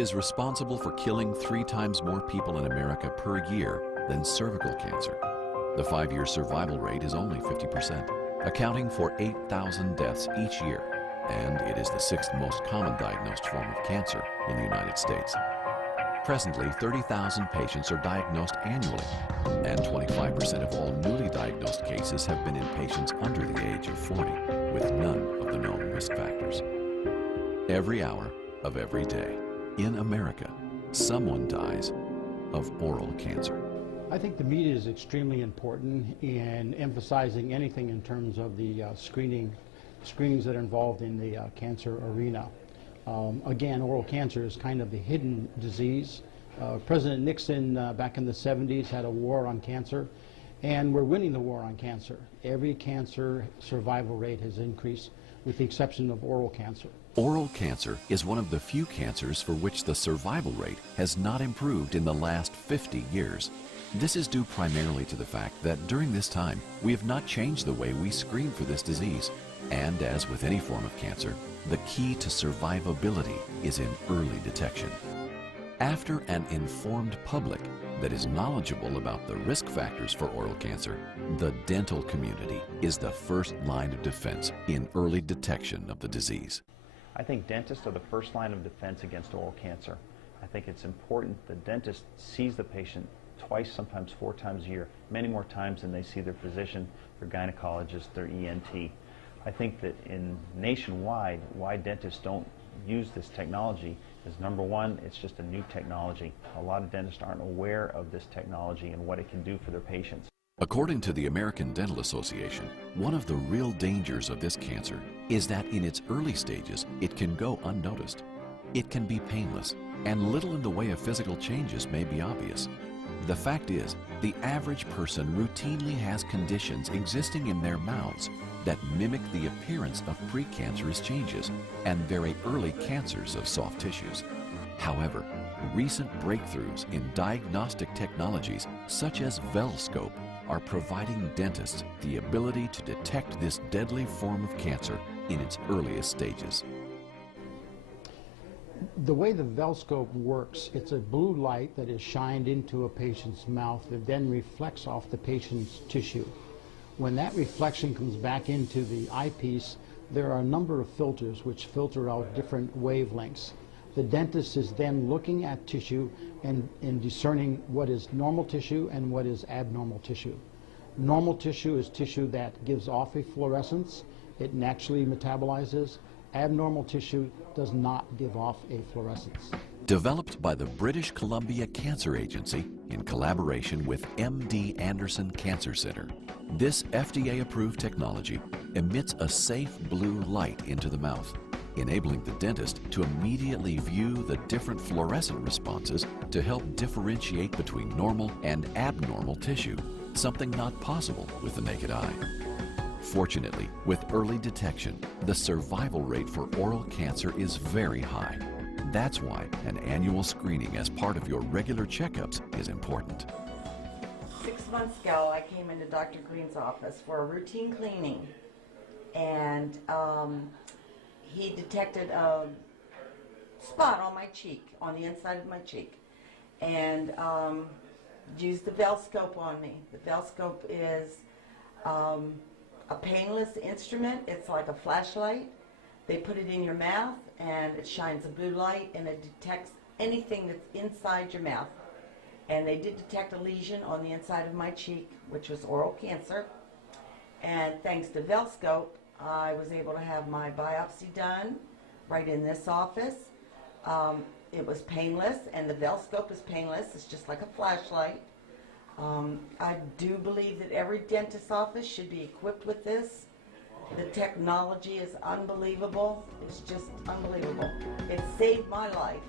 is responsible for killing 3 times more people in America per year than cervical cancer. The 5-year survival rate is only 50%, accounting for 8,000 deaths each year, and it is the 6th most common diagnosed form of cancer in the United States. Presently, 30,000 patients are diagnosed annually, and 25% of all newly diagnosed cases have been in patients under the age of 40, with none of the known risk factors. Every hour of every day, in America, someone dies of oral cancer. I think the media is extremely important in emphasizing anything in terms of the screenings that are involved in the cancer arena. Again, oral cancer is kind of the hidden disease. President Nixon back in the 70s had a war on cancer, and we're winning the war on cancer. Every cancer survival rate has increased, with the exception of oral cancer. Oral cancer is one of the few cancers for which the survival rate has not improved in the last 50 years. This is due primarily to the fact that during this time, we have not changed the way we screen for this disease. And as with any form of cancer, the key to survivability is in early detection. After an informed public that is knowledgeable about the risk factors for oral cancer, the dental community is the first line of defense in early detection of the disease. I think dentists are the first line of defense against oral cancer. I think it's important the dentist sees the patient twice, sometimes 4 times a year, many more times than they see their physician, their gynecologist, their ENT. I think that nationwide, why dentists don't use this technology is, number one, it's just a new technology. A lot of dentists aren't aware of this technology and what it can do for their patients. According to the American Dental Association, one of the real dangers of this cancer is that in its early stages, it can go unnoticed. It can be painless, and little in the way of physical changes may be obvious. The fact is, the average person routinely has conditions existing in their mouths that mimic the appearance of precancerous changes and very early cancers of soft tissues. However, recent breakthroughs in diagnostic technologies such as VELscope are providing dentists the ability to detect this deadly form of cancer in its earliest stages. The way the VELscope works, it's a blue light that is shined into a patient's mouth that then reflects off the patient's tissue. When that reflection comes back into the eyepiece, there are a number of filters which filter out different wavelengths. The dentist is then looking at tissue and discerning what is normal tissue and what is abnormal tissue. Normal tissue is tissue that gives off a fluorescence. It naturally metabolizes. Abnormal tissue does not give off a fluorescence. Developed by the British Columbia Cancer Agency in collaboration with MD Anderson Cancer Center, this FDA-approved technology emits a safe blue light into the mouth, enabling the dentist to immediately view the different fluorescent responses to help differentiate between normal and abnormal tissue, something not possible with the naked eye. Fortunately, with early detection, the survival rate for oral cancer is very high. That's why an annual screening as part of your regular checkups is important. 6 months ago, I came into Dr. Green's office for a routine cleaning, and he detected a spot on my cheek, on the inside of my cheek, and used the VELscope on me. The VELscope is a painless instrument. It's like a flashlight. They put it in your mouth and it shines a blue light and it detects anything that's inside your mouth. And they did detect a lesion on the inside of my cheek, which was oral cancer. And thanks to VELscope, I was able to have my biopsy done right in this office. It was painless, and the VELscope is painless. It's just like a flashlight. I do believe that every dentist's office should be equipped with this. The technology is unbelievable. It's just unbelievable. It saved my life.